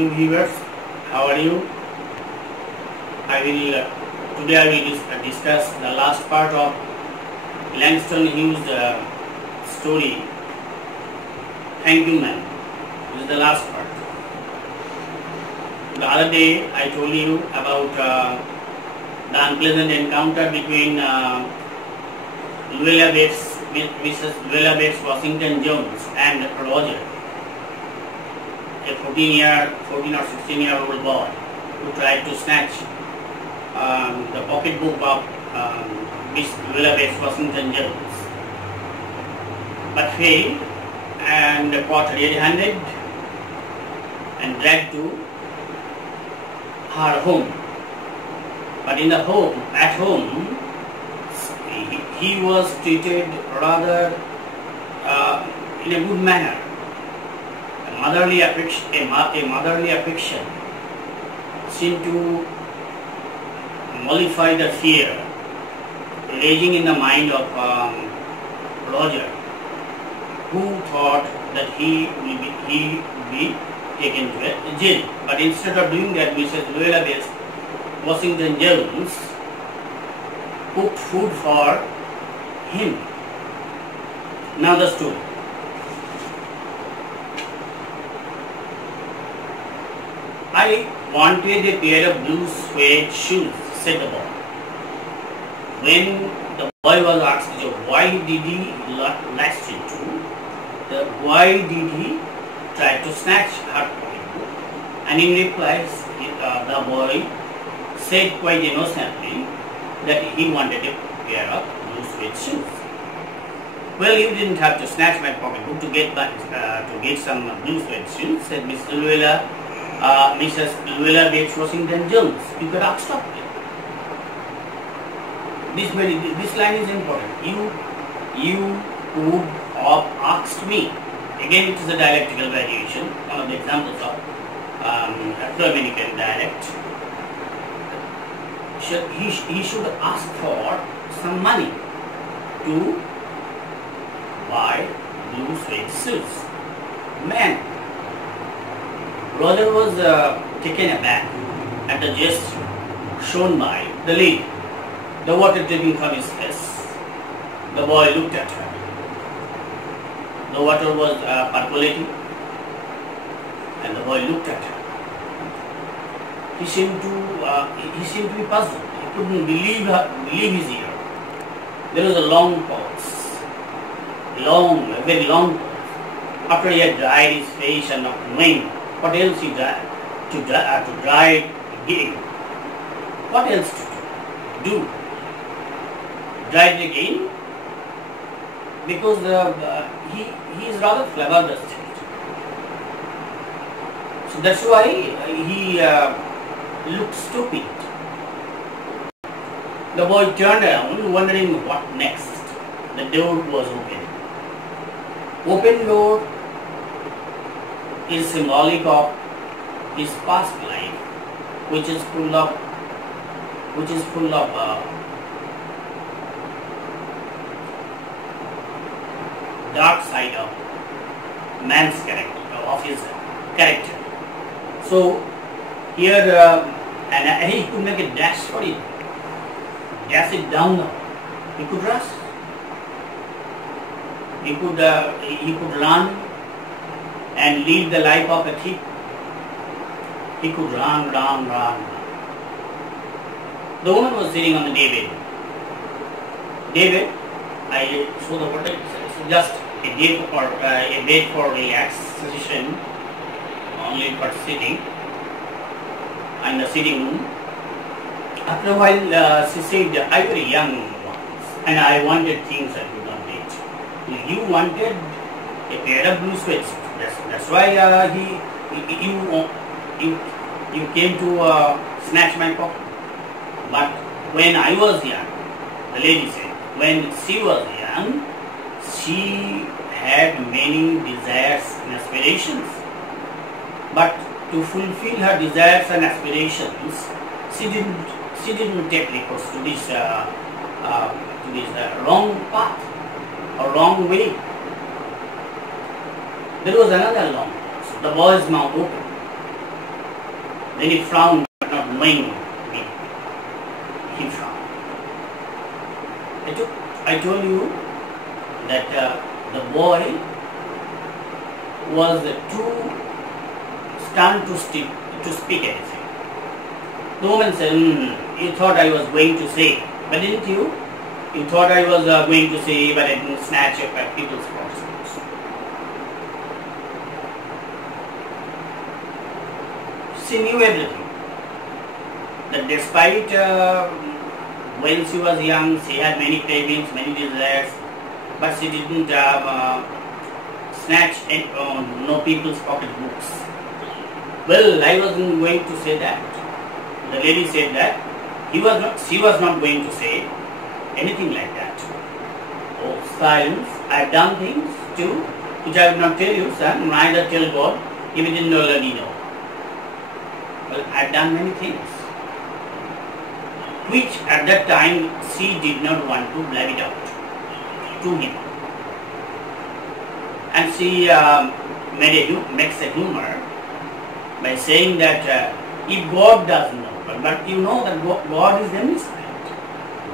you viewers, how are you? Today I will discuss the last part of Langston Hughes' story, Thank You Man. This is the last part. The other day I told you about the unpleasant encounter between Mrs. Luella Bates Washington Jones and Roger, a 14 or 16-year-old boy who tried to snatch the pocketbook of Miss Luella Bates Washington Jones, but failed and caught red-handed and dragged to her home. But at home, he was treated rather in a good manner. A motherly affection seemed to mollify the fear raging in the mind of Roger, who thought that he would be taken to jail. But instead of doing that, Mrs. Luella Bates Washington Jones cooked food for him. Now the story. I wanted a pair of blue suede shoes, said the boy. When the boy was asked, why did he latch into, why did he try to snatch her pocketbook? And in reply, the boy said quite innocently that he wanted a pair of blue suede shoes. Well, you didn't have to snatch my pocketbook to get some blue suede shoes, said Mrs. Luella Bates Washington Jones. You could have stopped it. This line is important. You could have asked me. Again, it is a dialectical variation, one of the examples of Afro-American dialect. He should ask for some money to buy blue suede shoes. Man, Roger was taken aback at the gesture shown by the lady. The water dripping from his face. The boy looked at her. The water was percolating, and the boy looked at her. He seemed to be puzzled. He couldn't believe his ear. There was a long pause, a very long pause. After he had dried his face and not knowing what else he did to dry it again. What else to do? Dry it again? Because he is rather flabbergasted. So that's why he looked stupid. The boy turned around, wondering what next. The door was open. Open door is symbolic of his past life, which is full of dark side of man's character, of his character. So here, and he could make a dash for it, dash it down now. He could rush. He could run and lead the life of a thief. He could run. The woman was sitting on the daybed. Daybed, I saw the word. It's just a bed for relaxation, only for sitting, and the sitting room. After a while, she said, "I was young once, and I wanted things I could not reach. You wanted a pair of blue suede. That's why you came to snatch my pocket. But when I was young," the lady said, "when she was young, she had many desires and aspirations. But to fulfill her desires and aspirations, she didn't take recourse to this wrong path or wrong way." There was another long pause. The boy's mouth opened. Then he frowned, but not knowing me. He frowned. I told you that the boy was too stunned to speak anything. The woman said, you thought I was going to say, but didn't you? You thought I was going to say, but I didn't snatch up at people's properties. She knew everything. That despite when she was young, she had many cravings, many desires, but she didn't snatch no people's pocketbooks. Well, I wasn't going to say that. The lady said that she was not going to say anything like that. Oh, silence. I've done things too, which I will not tell you, son, neither tell God, if you didn't already know. Well, I've done many things, which at that time she did not want to blab it out to him. And she makes a humor by saying that if God does know, but you know that God is omniscient.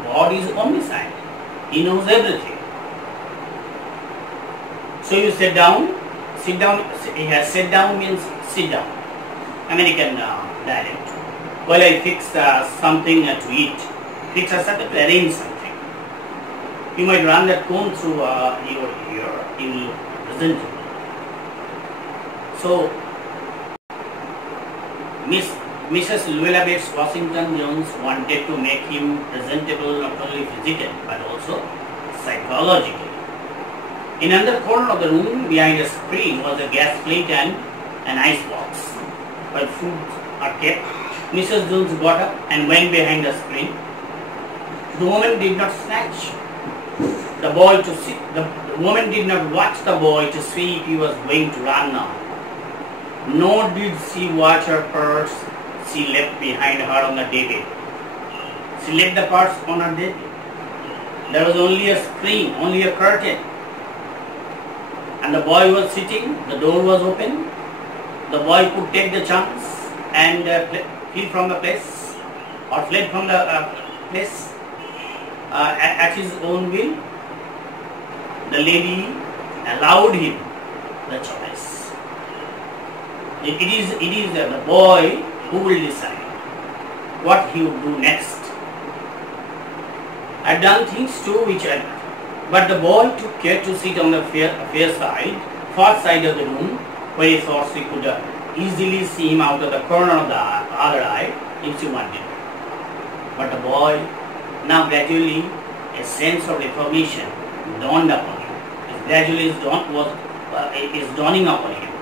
God is omniscient. He knows everything. So you sit down. Sit down. Sit down means sit down. American dialect. Well, I fix something to eat. Fix a something to arrange something. You might run that comb through your ear. You will listen to it. So, Mrs. Luella Bates Washington Jones wanted to make him presentable not only physically but also psychologically. In another corner of the room behind a screen was a gas plate and an ice box. While foods are kept, Mrs. Jones got up and went behind the screen. The woman did not snatch the boy to see. The woman did not watch the boy to see if he was going to run now. Nor did she watch her purse she left behind her on the daybed. She left the purse on her daybed. There was only a screen, only a curtain. And the boy was sitting, the door was open. The boy could take the chance and flee from the place or fled from the place at his own will. The lady allowed him the choice. It is the boy who will decide what he would do next. I've done things too but the boy took care to sit on the far side of the room, where he thought she could easily see him out of the corner of the other eye if she wanted. But the boy, now gradually a sense of reformation dawned upon him. Gradually is dawning upon him.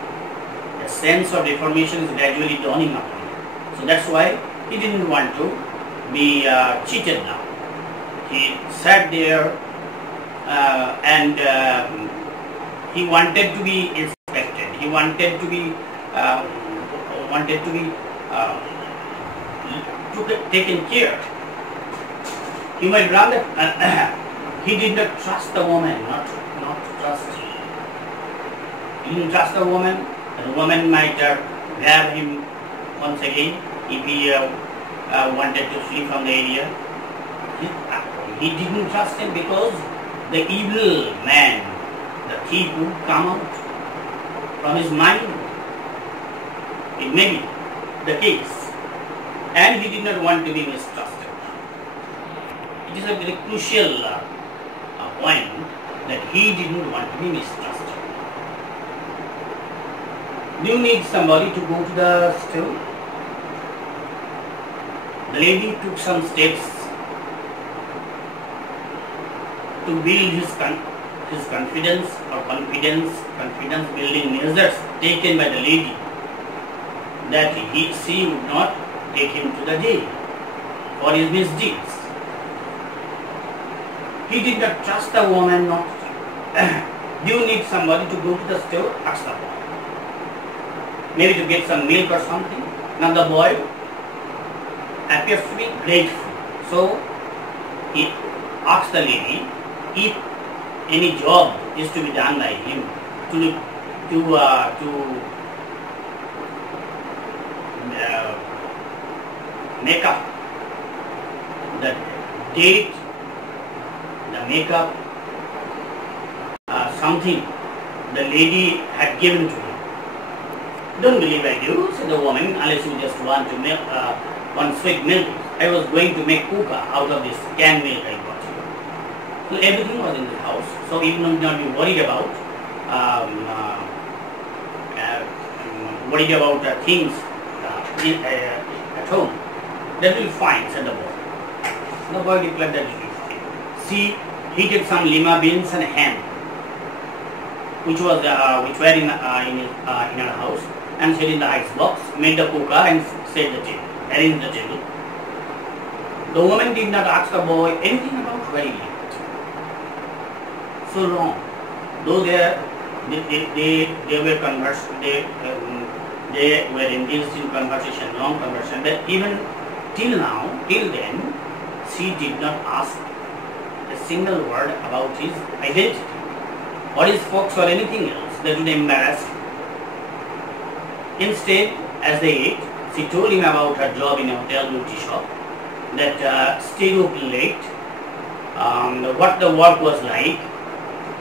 A sense of reformation is gradually dawning upon him. So that's why he didn't want to be cheated now. He sat there and he wanted to be inspected. He wanted to be taken care. You might run that. He did not trust the woman, not trust. He didn't trust the woman. The woman might grab him once again if he wanted to flee from the area. He didn't trust him because the evil man, the thief, would come out from his mind. It may be the case. And he did not want to be mistrusted. It is a very crucial point that he didn't want to be mistrusted. Do you need somebody to go to the store? The lady took some steps to build his confidence or confidence building measures taken by the lady, that she would not take him to the jail for his misdeeds. He did not trust the woman not to. Do you need somebody to go to the store? Ask the boy. Maybe to get some milk or something. Now the boy appears to be grateful. So he asks the lady if any job is to be done by him makeup, the date, the makeup, something the lady had given to him. Don't believe I do, said the woman, unless you just want to make one sweet milk. I was going to make kuka out of this canned milk I got you. So everything was in the house, so you need not be worried about things at home. That will be fine, said the boy. The boy declared that it will be fine. She heated some lima beans and ham, which were in her house, and set in the ice box, made the kuka and arranged the table. The woman did not ask the boy anything about very late. So long. Though they were engaged in conversation, long conversation, but even till then, she did not ask a single word about his identity, or his folks, or anything else that would embarrass him. Instead, as they ate, she told him about her job in a hotel beauty shop, that stayed open late, what the work was like,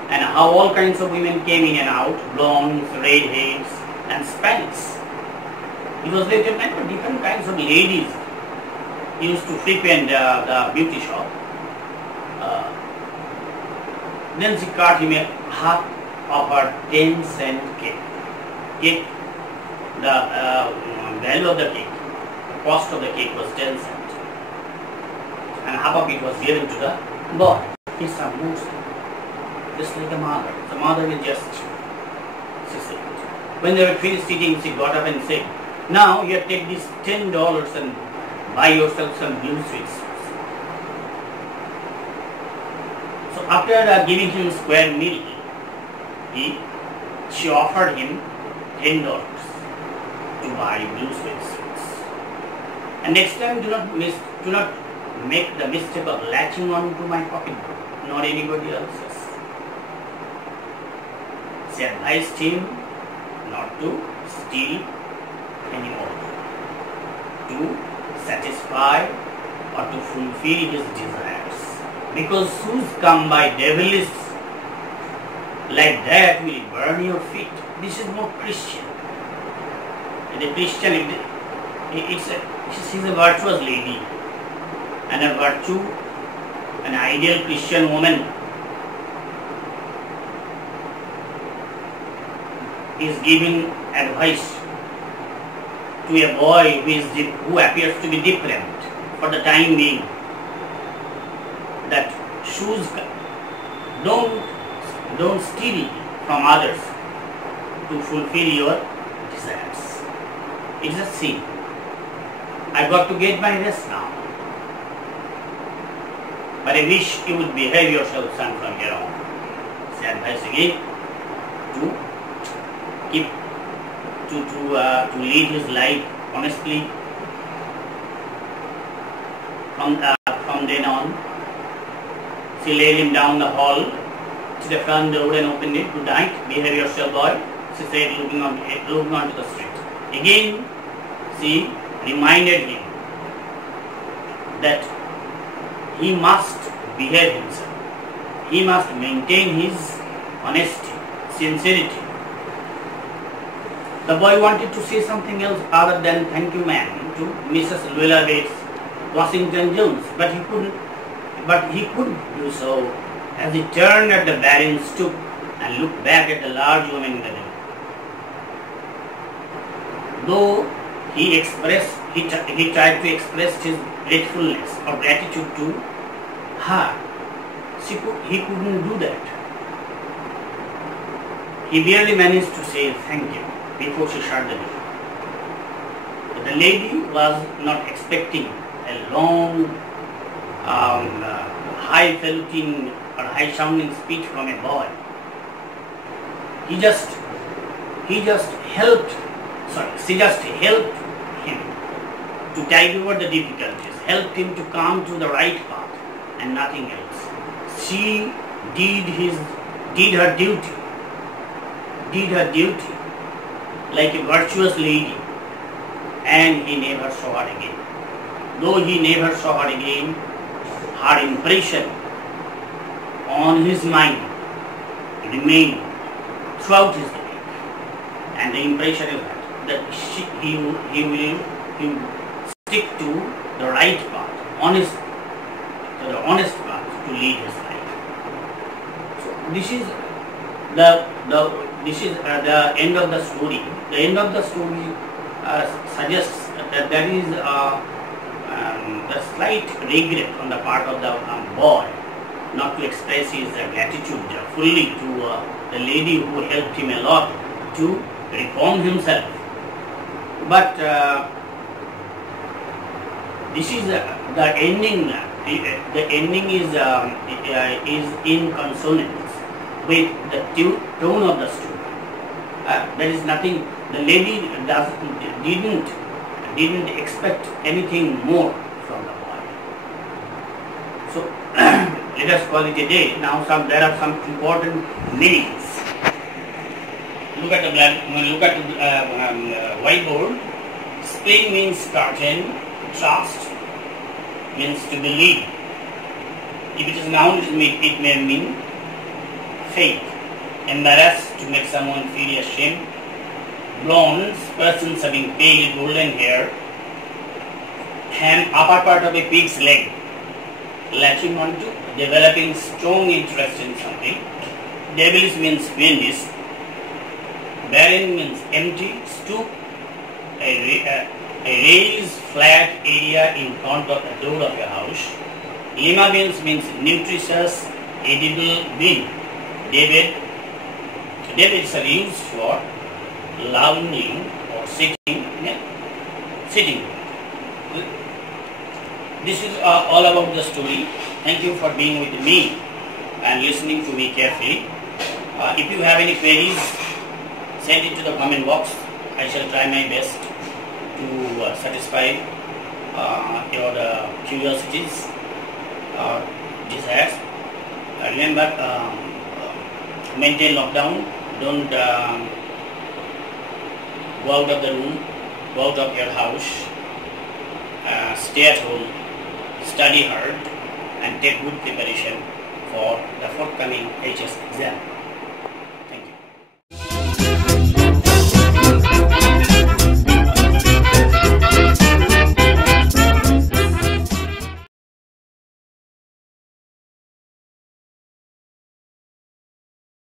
and how all kinds of women came in and out, blondes, redheads, and Spanish. It was later meant for different kinds of ladies used to frequent the beauty shop. Then she cut him a half of her 10-cent cake. The value of the cake, the cost of the cake was 10 cents, and half of it was given to the boy. He supposed, just like the mother. The mother will just, she said. When they were finished eating, she got up and said, "Now you take this $10 and buy yourself some blue sweets." So after giving him square meal, she offered him $10 to buy blue sweets. And next time, do not make the mistake of latching on to my pocketbook, not anybody else's. She advised him not to steal anymore, to satisfy or to fulfill his desires. Because shoes come by devilish like that will burn your feet. This is more Christian. The Christian, she's a virtuous lady, and a virtue, an ideal Christian woman is giving advice to a boy who appears to be different for the time being, that shoes don't steal from others to fulfill your desires. It's a sin. I've got to get my rest now. But I wish you would behave yourself, son, from here on. Say advice again to lead his life honestly from then on. She laid him down the hall to the front door and opened it. "Good night, behave yourself, boy," she said, looking onto the street. Again, she reminded him that he must behave himself. He must maintain his honesty, sincerity. The boy wanted to say something else other than "thank you, ma'am" to Mrs. Luella Bates Washington Jones, but he couldn't do so as he turned at the barren stoop and looked back at the large woman in the room. Though he tried to express his gratefulness or gratitude to her, he couldn't do that. He barely managed to say thank you before she shut the door. But the lady was not expecting a long, high-falutin or high-sounding speech from a boy. She just helped him to tide over the difficulties, helped him to come to the right path and nothing else. She did her duty like a virtuous lady, and he never saw her again. though he never saw her again, her impression on his mind remained throughout his life. And the impression is that he will stick to the right path, the honest path to lead his life. So this is the end of the story. The end of the story suggests that there is a slight regret on the part of the boy not to express his gratitude fully to the lady who helped him a lot to reform himself. But this is the ending. The ending is in consonance with the tone of the story. There is nothing. The lady didn't expect anything more from the boy. So let us call it a day. Now there are some important meanings. Look at the whiteboard. Spring means curtain. Trust means to believe. If it is noun, it may mean faith. Embarrassed, to make someone feel ashamed. Blonde, persons having pale golden hair. Ham, upper part of a pig's leg. Latching onto, developing strong interest in something. Devilish means fiendish. Barren means empty. Stoop, a raised flat area in front of the door of your house. Lima beans means nutritious, edible bean. Davids are used for lounging or sitting. This is all about the story. Thank you for being with me and listening to me carefully. If you have any queries, send it to the comment box. I shall try my best to satisfy your curiosities or desires. Remember, maintain lockdown. Don't go out of the room, go out of your house. Stay at home, study hard, and take good preparation for the forthcoming HS exam.